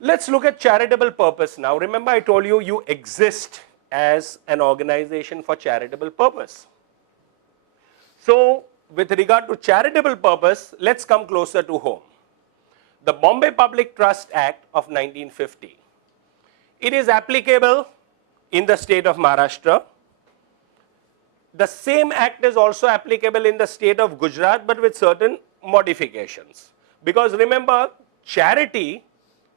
Let's look at charitable purpose now. Remember, I told you, you exist as an organization for charitable purpose. So, with regard to charitable purpose, let's come closer to home. The Bombay Public Trust Act of 1950. It is applicable in the state of Maharashtra. The same act is also applicable in the state of Gujarat, but with certain modifications. Because remember, charity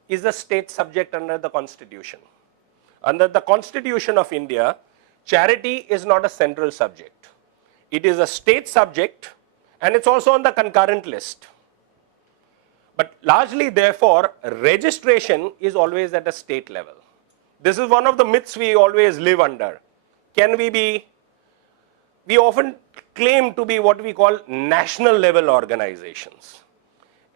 is a state subject under the Constitution. Under the Constitution of India, charity is not a central subject. It is a state subject, and it's also on the concurrent list. But largely, therefore, registration is always at a state level. This is one of the myths we always live under. We often claim to be what we call national level organizations.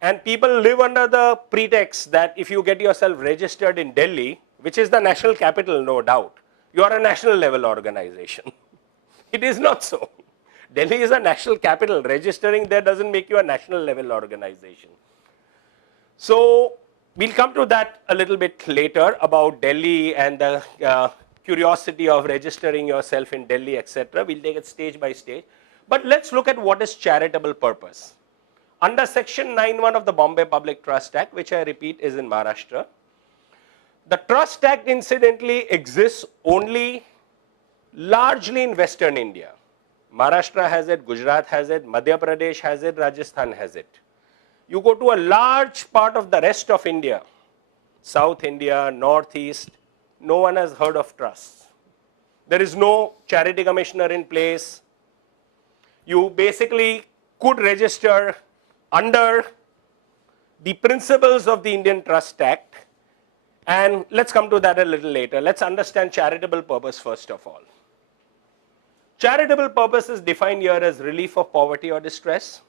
And people live under the pretext that if you get yourself registered in Delhi, which is the national capital, no doubt, you are a national level organization. It is not so. Delhi is a national capital. Registering there doesn't make you a national level organization. So, we'll come to that a little bit later about Delhi and the curiosity of registering yourself in Delhi, etc. We'll take it stage by stage. But let's look at what is charitable purpose. Under section 9(1) of the Bombay Public Trust Act, which I repeat is in Maharashtra, the Trust Act incidentally exists only largely in Western India. Maharashtra has it, Gujarat has it, Madhya Pradesh has it, Rajasthan has it. You go to a large part of the rest of India, South India, Northeast, no one has heard of trusts. There is no charity commissioner in place. You basically could register under the principles of the Indian Trust Act, and let's come to that a little later. Let's understand charitable purpose first of all. Charitable purpose is defined here as relief of poverty or distress,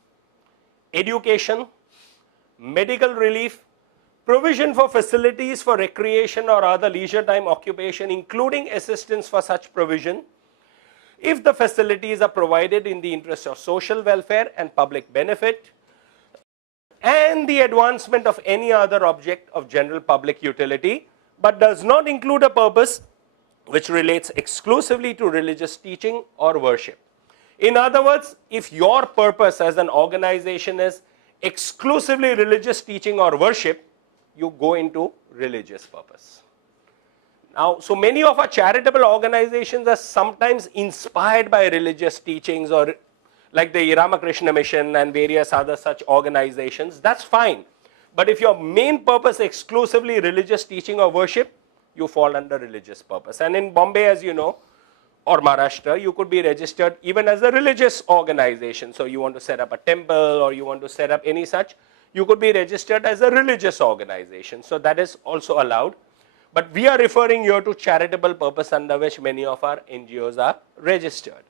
education, medical relief, provision for facilities for recreation or other leisure time occupation, including assistance for such provision, if the facilities are provided in the interest of social welfare and public benefit, and the advancement of any other object of general public utility, but does not include a purpose which relates exclusively to religious teaching or worship. In other words, if your purpose as an organization is exclusively religious teaching or worship, you go into religious purpose. Now, so many of our charitable organizations are sometimes inspired by religious teachings, or like the Ramakrishna Mission and various other such organizations. That's fine. But if your main purpose is exclusively religious teaching or worship, you fall under religious purpose. And in Bombay, as you know, or Maharashtra, you could be registered even as a religious organization. So you want to set up a temple or you want to set up any such, you could be registered as a religious organization. So that is also allowed. But we are referring here to charitable purpose under which many of our NGOs are registered.